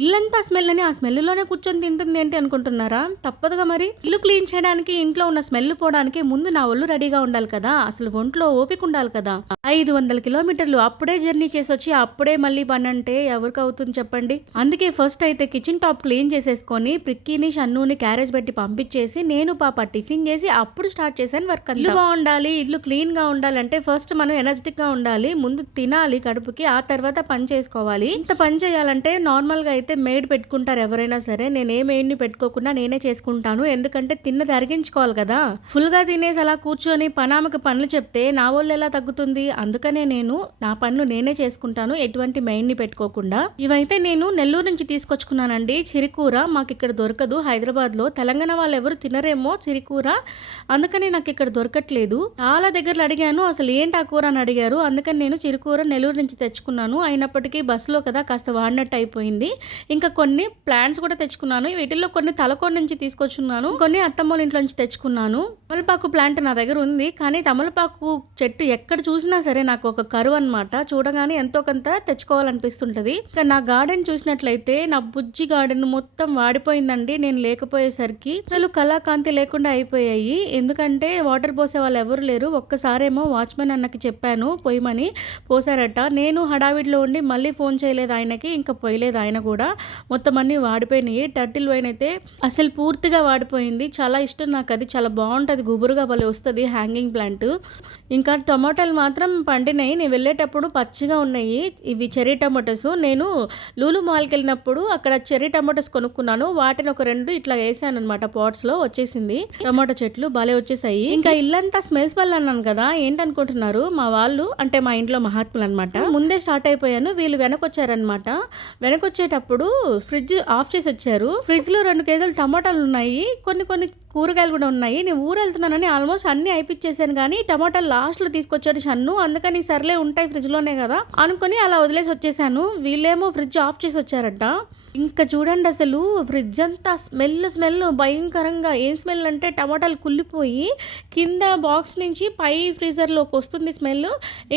ఇల్లంతా స్మెల్ అని ఆ స్మెల్‌లోనే కూర్చొని తింటుంది ఏంటి అనుకుంటున్నారా? తప్పదుగా మరి. ఇల్లు క్లీన్ చేయడానికి, ఇంట్లో ఉన్న స్మెల్ పోవడానికి ముందు నా ఒళ్ళు రెడీగా ఉండాలి కదా! అసలు ఒంట్లో ఓపిక ఉండాలి కదా! 500 కిలోమీటర్లు అప్పుడే జర్నీ చేసొచ్చి, అప్పుడే మళ్ళీ పనంటే ఎవరికవుతుంది చెప్పండి? అందుకే ఫస్ట్ అయితే కిచెన్ టాప్ క్లీన్ చేసేసుకొని, ప్రిక్కీని, షన్నుని క్యారేజ్ పెట్టి పంపించేసి, నేను పాప టిఫిన్ చేసి అప్పుడు స్టార్ట్ చేశాను వర్క్ అంతా. ఇల్లు బావుండాలి, ఇల్లు క్లీన్‌గా ఉండాలంటే ఫస్ట్ మనం ఎనర్జిటిక్‌గా ఉండాలి. ముందు తినాలి కడుపుకి, ఆ తర్వాత పని చేసుకోవాలి. ఇంత పని చేయాలంటే నార్మల్‌గా అయితే మెయిడ్ పెట్టుకుంటారు ఎవరైనా సరే. నేనే మెయిడ్‌ని పెట్టుకోకుండా నేనే చేసుకుంటాను. ఎందుకంటే తిన్నది అరిగించుకోవాలి కదా! ఫుల్‌గా తినేసి అలా కూర్చొని పనామకి పనులు చెప్తే నా వొళ్ళు ఎలా తగ్గుతుంది? అందుకనే నేను నా పనులు నేనే చేసుకుంటాను. ఎటువంటి మెయిడ్‌ని పెట్టుకోకుండా. ఇవైతే నేను నెల్లూరు నుంచి తీసుకొచ్చుకున్నానండి. చిరికూర మాకిక్కడ దొరకదు హైదరాబాద్‌లో. తెలంగాణ వాళ్ళు ఎవరు తినరేమో చిరికూర. అందుకని నాకిక్కడ దొరకట్లేదు. చాలా దగ్గరలో అడిగాను. అసలు ఏంటి ఆ కూర అని అడిగారు. అందుకని నేను చిరుకూర నెల్లూరు నుంచి తెచ్చుకున్నాను. అయినప్పటికీ బస్సులో కదా కాస్త వాడినట్టు అయిపోయింది. ఇంకా కొన్ని ప్లాంట్స్ కూడా తెచ్చుకున్నాను. వీటిల్లో కొన్ని తలకోన నుంచి తీసుకొచ్చున్నాను. కొన్ని అత్తమ్మోళ్ళ ఇంట్లో నుంచి తెచ్చుకున్నాను. తమలపాకు ప్లాంట్ నా దగ్గర ఉంది. కానీ తమలపాకు చెట్టు ఎక్కడ చూసినా సరే నాకు ఒక కరువు అనమాట. చూడగానే ఎంతో కొంత తెచ్చుకోవాలనిపిస్తుంటది. ఇంకా నా గార్డెన్ చూసినట్లయితే నా బుజ్జి గార్డెన్ మొత్తం వాడిపోయిందండి. నేను లేకపోయేసరికి అసలు కళాకాంతి లేకుండా అయిపోయాయి. ఎందుకంటే వాటర్ పోసే వాళ్ళు ఎవరు లేరు. ఒక్కసారేమో వాచ్మెన్ అన్నకి చెప్పాను పోయమని, పోసారట. నేను హడావిడిలో ఉండి మళ్ళీ ఫోన్ చేయలేదు ఆయనకి. ఇంకా పోయలేదు ఆయన కూడా. మొత్తం అన్నీ వాడిపోయినాయి. టర్టిల్ వైన్ అయితే అసలు పూర్తిగా వాడిపోయింది. చాలా ఇష్టం నాకు అది. చాలా బాగుంటుంది, గుబురుగా భలే వస్తుంది హ్యాంగింగ్ ప్లాంట్. ఇంకా టమాటాలు మాత్రం పండినాయి. నేను వెళ్ళేటప్పుడు పచ్చిగా ఉన్నాయి. ఇవి చెర్రీ టమాటోస్. నేను లూలు మాల్కి వెళ్ళినప్పుడు అక్కడ చెర్రీ టమాటోస్ కొనుక్కున్నాను. వాటిని ఒక 2 ఇట్లా వేసాను అనమాట. పాట్స్లో వచ్చేసింది టమాటో చెట్లు భలే వచ్చేసాయి. ఇంకా ఇల్లంతా స్మెల్ అన్నాను కదా, ఏంటనుకుంటున్నారు? మా వాళ్ళు అంటే మా ఇంట్లో మహాత్ములు అనమాట. ముందే స్టార్ట్ అయిపోయాను. వీళ్ళు వెనకొచ్చారనమాట. వెనకొచ్చేటప్పుడు ఫ్రిడ్జ్ ఆఫ్ చేసి వచ్చారు. ఫ్రిడ్జ్ లో 2 కేజీలు టమాటాలు ఉన్నాయి. కొన్ని కూరగాయలు కూడా ఉన్నాయి. నేను ఊరు వెళ్తున్నానని ఆల్మోస్ట్ అన్ని అయిపిచ్చేసాను. కానీ టమాటాలు లాస్ట్ లో తీసుకొచ్చాడు షన్ను. అందుకని సర్లే ఉంటాయి ఫ్రిడ్జ్ లోనే కదా అనుకుని అలా వదిలేసి వచ్చేసాను. వీళ్ళేమో ఫ్రిడ్జ్ ఆఫ్ చేసి వచ్చారట. ఇంకా చూడండి అసలు ఫ్రిడ్జ్ అంతా స్మెల్ భయంకరంగా. ఏం స్మెల్ అంటే టమాటాలు కుళ్ళిపోయి కింద బాక్స్ నుంచి పై ఫ్రీజర్లోకి వస్తుంది స్మెల్.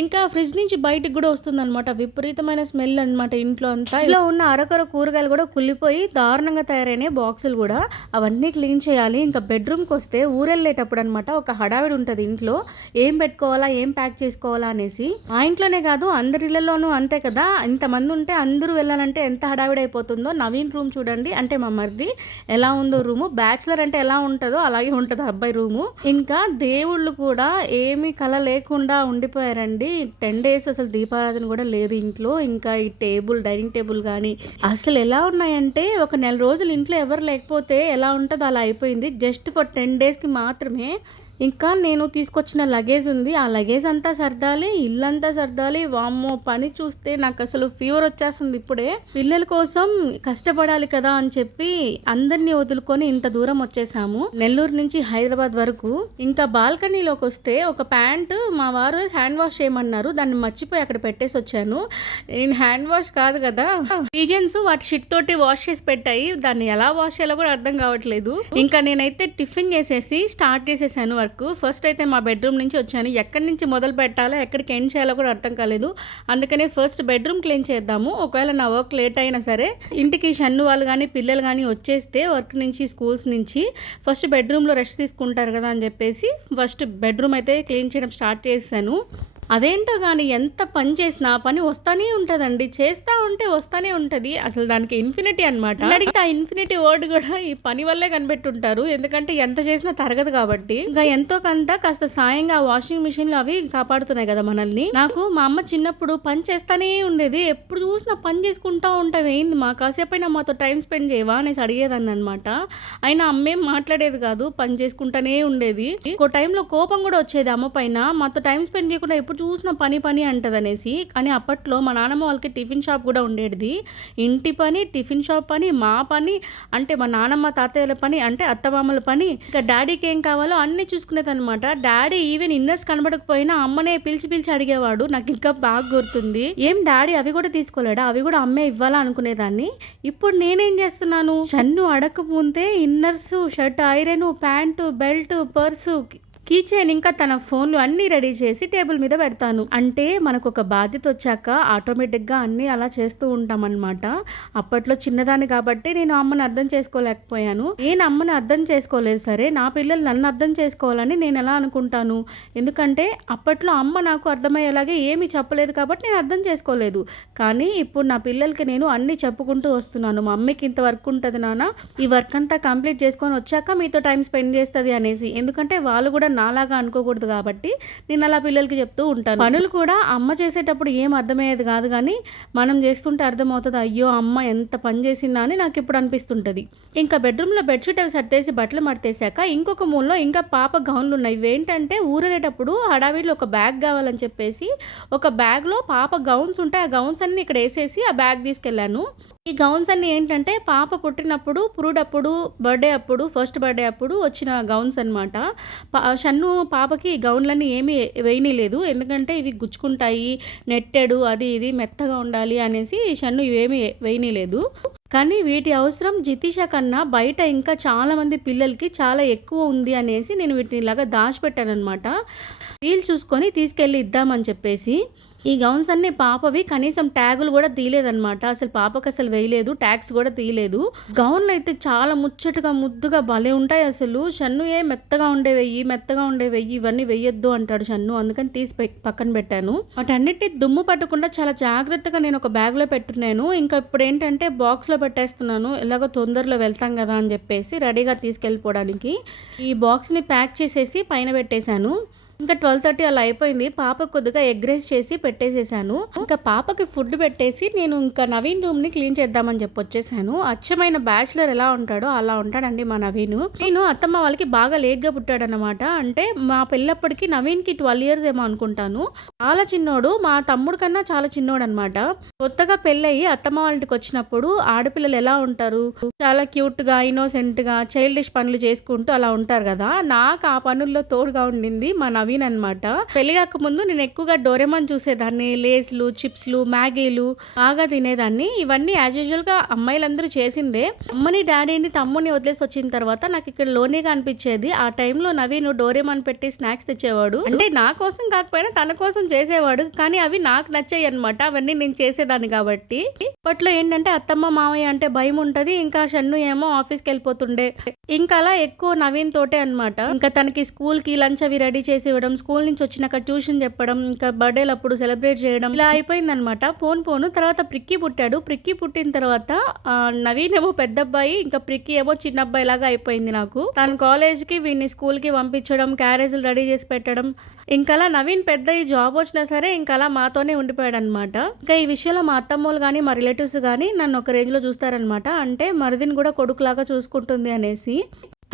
ఇంకా ఫ్రిడ్జ్ నుంచి బయటికి కూడా వస్తుంది అనమాట. విపరీతమైన స్మెల్ అనమాట ఇంట్లో అంతా. ఇలా ఉన్న అరకొర కూరగాయలు కూడా కుళ్ళిపోయి దారుణంగా తయారైనాయి బాక్సులు కూడా. అవన్నీ క్లీన్ చేయాలి. ఇంకా బెడ్రూమ్కి వస్తే ఊరెళ్ళేటప్పుడు అనమాట ఒక హడావిడి ఉంటుంది ఇంట్లో. ఏం పెట్టుకోవాలా, ఏం ప్యాక్ చేసుకోవాలా అనేసి. మా ఇంట్లోనే కాదు అందరి ఇళ్లలోనూ అంతే కదా. ఇంతమంది ఉంటే అందరూ వెళ్ళాలంటే ఎంత హడావిడి అయిపోతుందో. నవీన్ రూమ్ చూడండి, అంటే మా మరిది ఎలా ఉందో రూము. బ్యాచులర్ అంటే ఎలా ఉంటుందో అలాగే ఉంటుంది అబ్బాయి రూము. ఇంకా దేవుళ్ళు కూడా ఏమీ కళ లేకుండా ఉండిపోయారండి. 10 days అసలు దీపారాధన కూడా లేదు ఇంట్లో. ఇంకా ఈ డైనింగ్ టేబుల్ కానీ అసలు ఎలా ఉన్నాయంటే ఒక 1 నెల రోజులు ఇంట్లో ఎవరు లేకపోతే ఎలా ఉంటుందో అలా అయిపోయింది. జస్ట్ ఫర్ 10 daysకి మాత్రమే. ఇంకా నేను తీసుకొచ్చిన లగేజ్ ఉంది. ఆ లగేజ్ అంతా సర్దాలి, ఇల్లంతా సర్దాలి. వామ్మో పని చూస్తే నాకు అసలు ఫీవర్ వచ్చేస్తుంది ఇప్పుడే. పిల్లల కోసం కష్టపడాలి కదా అని చెప్పి అందరినీ వదులుకొని ఇంత దూరం వచ్చేసాము, నెల్లూరు నుంచి హైదరాబాద్ వరకు. ఇంకా బాల్కనీలోకి వస్తే ఒక ప్యాంటు మా వారు హ్యాండ్ వాష్ చేయమన్నారు. దాన్ని మర్చిపోయి అక్కడ పెట్టేసి వచ్చాను. నేను హ్యాండ్ వాష్ కాదు కదా, పీజన్స్ వాటి షిట్ తోటి వాష్ చేసి పెట్టాయి. దాన్ని ఎలా వాష్ చేయాలో కూడా అర్థం కావట్లేదు. ఇంకా నేనైతే టిఫిన్ చేసేసి స్టార్ట్ చేసేసాను వర్క్. ఫస్ట్ అయితే మా బెడ్రూమ్ నుంచి వచ్చాను. ఎక్కడి నుంచి మొదలు పెట్టాలో ఎక్కడికి ఎండ్ చేయాలో కూడా అర్థం కాలేదు. అందుకనే ఫస్ట్ బెడ్రూమ్ క్లీన్ చేద్దాము. ఒకవేళ నా వర్క్ లేట్ అయినా సరే ఇంటికి షన్ను వాళ్ళు కానీ పిల్లలు కానీ వచ్చేస్తే వర్క్ నుంచి స్కూల్స్ నుంచి ఫస్ట్ బెడ్రూమ్లో రెస్ట్ తీసుకుంటారు కదా అని చెప్పేసి ఫస్ట్ బెడ్రూమ్ అయితే క్లీన్ చేయడం స్టార్ట్ చేశాను. అదేంటో కానీ ఎంత పని చేసినా పని వస్తానే ఉంటుందండి. చేస్తూ ఉంటే వస్తానే ఉంటుంది. అసలు దానికి ఇన్ఫినిటీ అనమాట. అడిగితే ఆ ఇన్ఫినిటీ వర్డ్ కూడా ఈ పని వల్లే కనిపెట్టుంటారు. ఎందుకంటే ఎంత చేసినా తరగదు కాబట్టి. ఇంకా ఎంతో కొంత కాస్త సాయంగా వాషింగ్ మిషన్లు అవి కాపాడుతున్నాయి కదా మనల్ని. నాకు మా అమ్మ చిన్నప్పుడు పని చేస్తానే ఉండేది. ఎప్పుడు చూసినా పని చేసుకుంటా ఉంటావు, ఏంది మా కాసేపైనా మాతో టైం స్పెండ్ చేయవా అనేసి అడిగేదాన్ని అనమాట. అయినా అమ్మేం మాట్లాడేది కాదు, పని చేసుకుంటానే ఉండేది. ఇంకో టైంలో కోపం కూడా వచ్చేది అమ్మ పైన. మాతో టైం స్పెండ్ చేయకుండా ఎప్పుడు చూసిన పని అంటదనేసి. కానీ అప్పట్లో మా నాన్నమ్మ వాళ్ళకి టిఫిన్ షాప్ కూడా ఉండేది. ఇంటి పని, టిఫిన్ షాప్ పని, మా పని అంటే మా నాన్నమ్మ తాతయ్యల పని అంటే అత్తమామల పని. ఇంకా డాడీకి ఏం కావాలో అన్నీ చూసుకునేది అనమాట. డాడీ ఈవెన్ ఇన్నర్స్ కనబడకపోయినా అమ్మనే పిలిచి అడిగేవాడు. నాకు ఇంకా బాగా గుర్తుంది. ఏం డాడీ అవి కూడా తీసుకోలేడా, అవి కూడా అమ్మే ఇవ్వాలా అనుకునేదాన్ని. ఇప్పుడు నేనేం చేస్తున్నాను, షన్ను అడగకపోతే inners, shirt iron, pants, belt, purse key chain ఇంకా తన ఫోన్లు అన్నీ రెడీ చేసి టేబుల్ మీద పెడతాను. అంటే మనకు ఒక బాధ్యత వచ్చాక ఆటోమేటిక్గా అన్నీ అలా చేస్తూ ఉంటామన్నమాట. అప్పట్లో చిన్నదాన్ని కాబట్టి నేను అమ్మని అర్థం చేసుకోలేకపోయాను. నేను అమ్మని అర్థం చేసుకోలేదు సరే, నా పిల్లలు నన్ను అర్థం చేసుకోవాలని నేను ఎలా అనుకుంటాను. ఎందుకంటే అప్పట్లో అమ్మ నాకు అర్థమయ్యేలాగే ఏమీ చెప్పలేదు కాబట్టి నేను అర్థం చేసుకోలేదు. కానీ ఇప్పుడు నా పిల్లలకి నేను అన్నీ చెప్పుకుంటూ వస్తున్నాను. మా అమ్మకి ఇంత వర్క్ ఉంటుంది నాన్న, ఈ వర్క్ అంతా కంప్లీట్ చేసుకొని వచ్చాక మీతో టైం స్పెండ్ చేస్తుంది అనేసి. ఎందుకంటే వాళ్ళు కూడా నాలాగా అనుకోకూడదు కాబట్టి నేను అలా పిల్లలకి చెప్తూ ఉంటాను. పనులు కూడా అమ్మ చేసేటప్పుడు ఏం అర్థమయ్యేది కాదు, కానీ మనం చేస్తుంటే అర్థమవుతుంది, అయ్యో అమ్మ ఎంత పని చేసిందా అని నాకు ఇప్పుడు అనిపిస్తుంటుంది. ఇంకా బెడ్రూమ్లో బెడ్షీట్ అవి సర్దేసి బట్టలు మడతేసాక ఇంకొక మూలలో ఇంకా పాప గౌన్లు ఉన్నాయి. ఇవేంటంటే ఊరేటప్పుడు హడావిడిలో ఒక బ్యాగ్ కావాలని చెప్పేసి ఒక బ్యాగ్లో పాప గౌన్స్ ఉంటాయి, ఆ గౌన్స్ అన్ని ఇక్కడ వేసేసి ఆ బ్యాగ్ తీసుకెళ్ళాను. ఈ గౌన్స్ అన్ని ఏంటంటే పాప పుట్టినప్పుడు, పురుడప్పుడు, బర్త్డే అప్పుడు, ఫస్ట్ బర్త్డే అప్పుడు వచ్చిన గౌన్స్ అనమాట. షన్ను పాపకి ఈ గౌన్లన్నీ ఏమీ వేయనీలేదు, ఎందుకంటే ఇవి గుచ్చుకుంటాయి, నెట్టెడు అది ఇది మెత్తగా ఉండాలి అనేసి షన్ను ఇవేమీ వేయనీలేదు. కానీ వీటి అవసరం జితీష కన్నా బయట ఇంకా చాలామంది పిల్లలకి చాలా ఎక్కువ ఉంది అనేసి నేను వీటిని ఇలాగా దాచిపెట్టానమాట. వీలు చూసుకొని తీసుకెళ్ళి ఇద్దామని చెప్పేసి. ఈ గౌన్స్ అన్ని పాపవి, కనీసం ట్యాగులు కూడా తీయలేదనమాట. అసలు పాపకు అసలు వేయలేదు, ట్యాగ్స్ కూడా తీయలేదు. గౌన్లు అయితే చాలా ముచ్చటగా ముద్దుగా భలే ఉంటాయి అసలు. షన్ను మెత్తగా ఉండే వెయ్యి, మెత్తగా ఉండే వెయ్యి, ఇవన్నీ వెయ్యొద్దు అంటాడు షన్ను, అందుకని తీసి పక్కన పెట్టాను. వాటన్నిటి దుమ్ము పట్టకుండా చాలా జాగ్రత్తగా నేను ఒక బ్యాగ్లో పెట్టున్నాను. ఇంకా ఇప్పుడు ఏంటంటే బాక్స్లో పెట్టేస్తున్నాను, ఎలాగో తొందరలో వెళ్తాం కదా అని చెప్పేసి రెడీగా తీసుకెళ్ళిపోవడానికి. ఈ బాక్స్ని ప్యాక్ చేసేసి పైన పెట్టేశాను. ఇంకా 12:30 అలా అయిపోయింది. పాపకు కొద్దిగా ఎగ్ రైస్ చేసి పెట్టేసేసాను. ఇంకా పాపకి ఫుడ్ పెట్టేసి నేను ఇంకా నవీన్ రూమ్ని క్లీన్ చేద్దామని చెప్పి వచ్చేసాను. అచ్చమైన బ్యాచులర్ ఎలా ఉంటాడో అలా ఉంటాడండి మా నవీన్. నేను అత్తమ్మ వాళ్ళకి బాగా లేట్గా పుట్టాడనమాట. అంటే మా పెళ్ళప్పటికి నవీన్కి 12 years ఏమో అనుకుంటాను. చాలా చిన్నోడు, మా తమ్ముడు కన్నా చాలా చిన్నోడు అనమాట. కొత్తగా పెళ్ళయి అత్తమ్మ వాళ్ళకి వచ్చినప్పుడు ఆడపిల్లలు ఎలా ఉంటారు, చాలా క్యూట్గా, ఇన్నోసెంట్గా, చైల్డిష్ పనులు చేసుకుంటూ అలా ఉంటారు కదా. నాకు ఆ పనుల్లో తోడుగా ఉండింది మా నవీన్ అనమాట. పెళ్లి కాక ముందు నేను ఎక్కువగా డోరేమాన్ చూసేదాన్ని, లేస్లు, చిప్స్లు, మ్యాగీలు బాగా తినేదాన్ని. ఇవన్నీ యాజ్ యూజువల్ గా అమ్మాయిలందరూ చేసిందే. అమ్మని డాడీని తమ్ముని వదిలేసి వచ్చిన తర్వాత నాకు ఇక్కడ లోనేగా అనిపించేది. ఆ టైంలో నవీన్ డోరేమాన్ పెట్టి స్నాక్స్ తెచ్చేవాడు. అంటే నా కోసం కాకపోయినా తన కోసం చేసేవాడు, కానీ అవి నాకు నచ్చాయి అనమాట. అవన్నీ నేను చేసేదాన్ని కాబట్టి. అప్పట్లో ఏంటంటే అత్తమ్మ మామయ్య అంటే భయం ఉంటది. ఇంకా షన్ను ఏమో ఆఫీస్కి వెళ్ళిపోతుండే. ఇంకా అలా ఎక్కువ నవీన్ తోటే అనమాట. ఇంకా తనకి స్కూల్ కి లంచ్ అవి రెడీ చేసి ఇవ్వడం, స్కూల్ నుంచి వచ్చినాక ట్యూషన్ చెప్పడం, ఇంకా బర్త్డేలు అప్పుడు సెలబ్రేట్ చేయడం, ఇలా అయిపోయిందనమాట. పోను తర్వాత ప్రిక్కీ పుట్టాడు. ప్రిక్కీ పుట్టిన తర్వాత నవీన్ ఏమో పెద్ద అబ్బాయి, ఇంకా ప్రిక్కీ ఏమో చిన్న అబ్బాయి లాగా అయిపోయింది నాకు. తను కాలేజ్కి వీడిని స్కూల్కి పంపించడం, క్యారేజీలు రెడీ చేసి పెట్టడం, ఇంకలా నవీన్ పెద్ద జాబ్ వచ్చినా సరే ఇంకలా మాతోనే ఉండిపోయాడు అనమాట. ఇంకా ఈ విషయంలో మా అత్తమ్మోళ్ళు కానీ మా రిలేటివ్స్ కానీ నన్ను ఒక రేంజ్లో చూస్తారనమాట. అంటే మరిదిని కూడా కొడుకులాగా చూసుకుంటుంది అనేసి.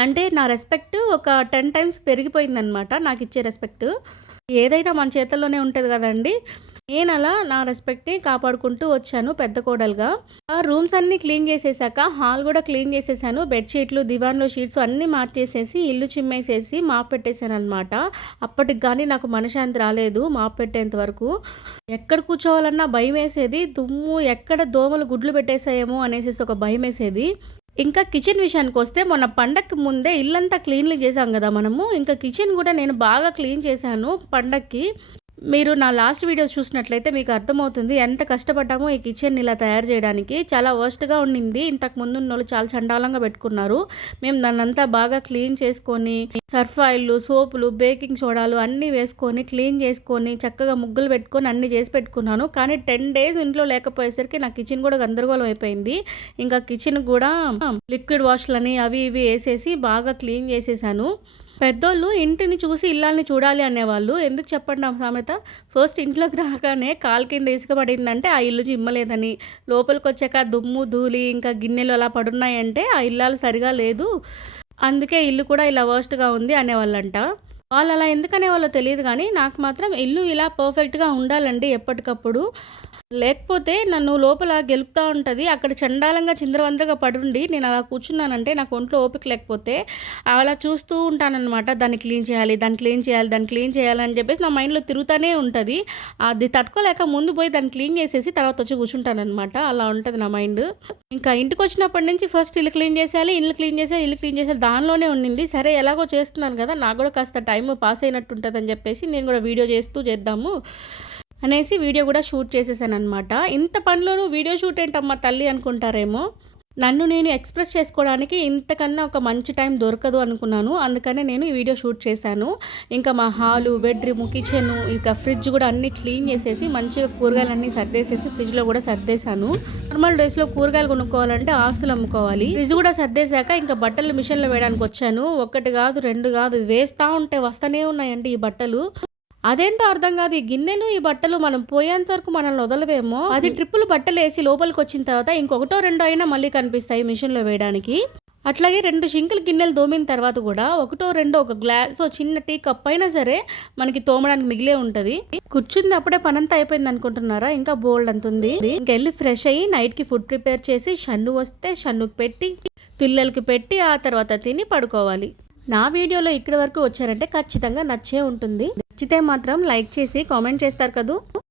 అంటే నా రెస్పెక్ట్ ఒక 10 times పెరిగిపోయిందనమాట, నాకు ఇచ్చే రెస్పెక్ట్. ఏదైనా మన చేతుల్లోనే ఉంటుంది కదండి. నేను అలా నా రెస్పెక్ట్ని కాపాడుకుంటూ వచ్చాను పెద్ద కోడలుగా. ఆ రూమ్స్ అన్నీ క్లీన్ చేసేసాక హాల్ కూడా క్లీన్ చేసేసాను. బెడ్షీట్లు, దివాన్లో షీట్స్ అన్నీ మార్చేసేసి ఇల్లు చిమ్మేసేసి మాప్ పెట్టేశాను అనమాట. అప్పటికి కానీ నాకు మనశ్శాంతి రాలేదు మాప్ పెట్టేంత వరకు. ఎక్కడ కూర్చోవాలన్నా భయం వేసేది. దుమ్ము ఎక్కడ దోమలు గుడ్లు పెట్టేసాయేమో అనేసి ఒక భయం వేసేది. ఇంకా కిచెన్ విషయానికి వస్తే మొన్న పండక్కి ముందే ఇల్లంతా క్లీన్లు చేసాం కదా మనము. ఇంకా కిచెన్ కూడా నేను బాగా క్లీన్ చేశాను పండక్కి. మీరు నా లాస్ట్ వీడియోస్ చూసినట్లయితే మీకు అర్థమవుతుంది ఎంత కష్టపడ్డామో ఈ కిచెన్ ఇలా తయారు చేయడానికి. చాలా వర్స్ట్గా ఉండింది. ఇంతకు ముందు ఉన్న వాళ్ళు చాలా చండాలంగా పెట్టుకున్నారు. మేము దాన్ని అంతా బాగా క్లీన్ చేసుకొని సర్ఫ్ ఆయిల్, సోపులు, బేకింగ్ సోడాలు అన్నీ వేసుకొని క్లీన్ చేసుకొని చక్కగా ముగ్గులు పెట్టుకొని అన్నీ చేసి పెట్టుకున్నాను. కానీ 10 days ఇంట్లో లేకపోయేసరికి నా కిచెన్ కూడా గందరగోళం అయిపోయింది. ఇంకా కిచెన్ కూడా లిక్విడ్ వాష్లని అవి ఇవి వేసేసి బాగా క్లీన్ చేసేసాను. పెద్దోళ్ళు ఇంటిని చూసి ఇల్లాలని చూడాలి అనేవాళ్ళు. ఎందుకు చెప్పండి ఆ సామెత. ఫస్ట్ ఇంట్లోకి రాగానే కాలు కింద ఇసుక పడిందంటే ఆ ఇల్లు చిమ్మలేదని, లోపలికి వచ్చాక దుమ్ము ధూళి ఇంకా గిన్నెలు అలా పడున్నాయంటే ఆ ఇల్లాలు సరిగా లేదు, అందుకే ఇల్లు కూడా ఇలా వర్స్ట్గా ఉంది అనేవాళ్ళంట. వాళ్ళు అలా ఎందుకు అనేవాళ్ళో తెలియదు, కానీ నాకు మాత్రం ఇల్లు ఇలా పర్ఫెక్ట్గా ఉండాలండి ఎప్పటికప్పుడు. లేకపోతే నన్ను లోపల గెలుపుతా ఉంటది. అక్కడ చండాలంగా చిందరవందరగా పడుండి నేను అలా కూర్చున్నానంటే నాకు ఒంట్లో ఓపిక లేకపోతే అలా చూస్తూ ఉంటాననమాట. దాన్ని క్లీన్ చేయాలి, దాన్ని క్లీన్ చేయాలి, దాన్ని క్లీన్ చేయాలి అని చెప్పేసి నా మైండ్‌లో తిరుగుతానే ఉంటది. అది తట్టుకోలేక ముందు పోయి దాన్ని క్లీన్ చేసేసి తర్వాత వచ్చి కూర్చుంటాననమాట. అలా ఉంటది నా మైండ్. ఇంకా ఇంటికొచ్చినప్పటి నుంచి ఫస్ట్ ఇల్లు క్లీన్ చేసేయాలి, ఇల్లు క్లీన్ చేసేయాలి, ఇల్లు క్లీన్ చేసేయాలి దానిలోనే ఉండింది. సరే ఎలాగో చేస్తున్నాను కదా! నాకు కూడా కాస్త టైమ్ పాస్ అయినట్టు ఉంటదని చెప్పేసి నేను కూడా వీడియో చేస్తూ చేద్దాము అనేసి వీడియో కూడా షూట్ చేసేసాననమాట. ఇంత పనిలోనూ వీడియో షూట్ ఏంటమ్మా తల్లి అనుకుంటారేమో. నన్ను నేను ఎక్స్‌ప్రెస్ చేసుకోవడానికి ఇంతకన్నా ఒక మంచి టైం దొరకదు అనుకున్నాను. అందుకనే నేను ఈ వీడియో షూట్ చేశాను. ఇంకా మా హాలు, బెడ్‌రూము, కిచెను, ఇంకా ఫ్రిడ్జ్ కూడా అన్నీ క్లీన్ చేసేసి మంచిగా కూరగాయలన్నీ సర్దేసేసి ఫ్రిడ్జ్‌లో కూడా సర్దేశాను. నార్మల్ డేస్‌లో కూరగాయలు కొనుక్కోవాలంటే ఆస్తులు అమ్ముకోవాలి. ఫ్రిడ్జ్ కూడా సర్దేశాక ఇంకా బట్టలు మిషన్‌లో వేయడానికి వచ్చాను. 1 కాదు, 2 కాదు వేస్తా ఉంటే వస్తూనే ఉన్నాయండి ఈ బట్టలు. అదేంటో అర్థం కాదు. ఈ గిన్నెలు, ఈ బట్టలు మనం పోయేంత వరకు మనల్ని వదలవేమో. 10 ట్రిప్పులు బట్టలేసి లోపలికి వచ్చిన తర్వాత ఇంకొకటో రెండో అయినా మళ్ళీ కనిపిస్తాయి మిషన్లో వేయడానికి. అట్లాగే 2 షింకులు గిన్నెలు తోమిన తర్వాత కూడా ఒకటో రెండో ఒక గ్లాస్ చిన్న టీ కప్ అయినా సరే మనకి తోమడానికి మిగిలే ఉంటుంది. కూర్చుంది అప్పుడే పనంతా అయిపోయింది అనుకుంటున్నారా? ఇంకా బోల్డ్ అంత ఉంది. ఇంకెళ్ళి ఫ్రెష్ అయ్యి నైట్కి ఫుడ్ ప్రిపేర్ చేసి షన్ను వస్తే షన్నుకి పెట్టి పిల్లలకి పెట్టి ఆ తర్వాత తిని పడుకోవాలి. నా వీడియోలో ఇక్కడి వరకు వచ్చారంటే ఖచ్చితంగా నచ్చే ఉంటుంది. నచ్చితే మాత్రం లైక్ చేసి కామెంట్ చేస్తారు కదూ.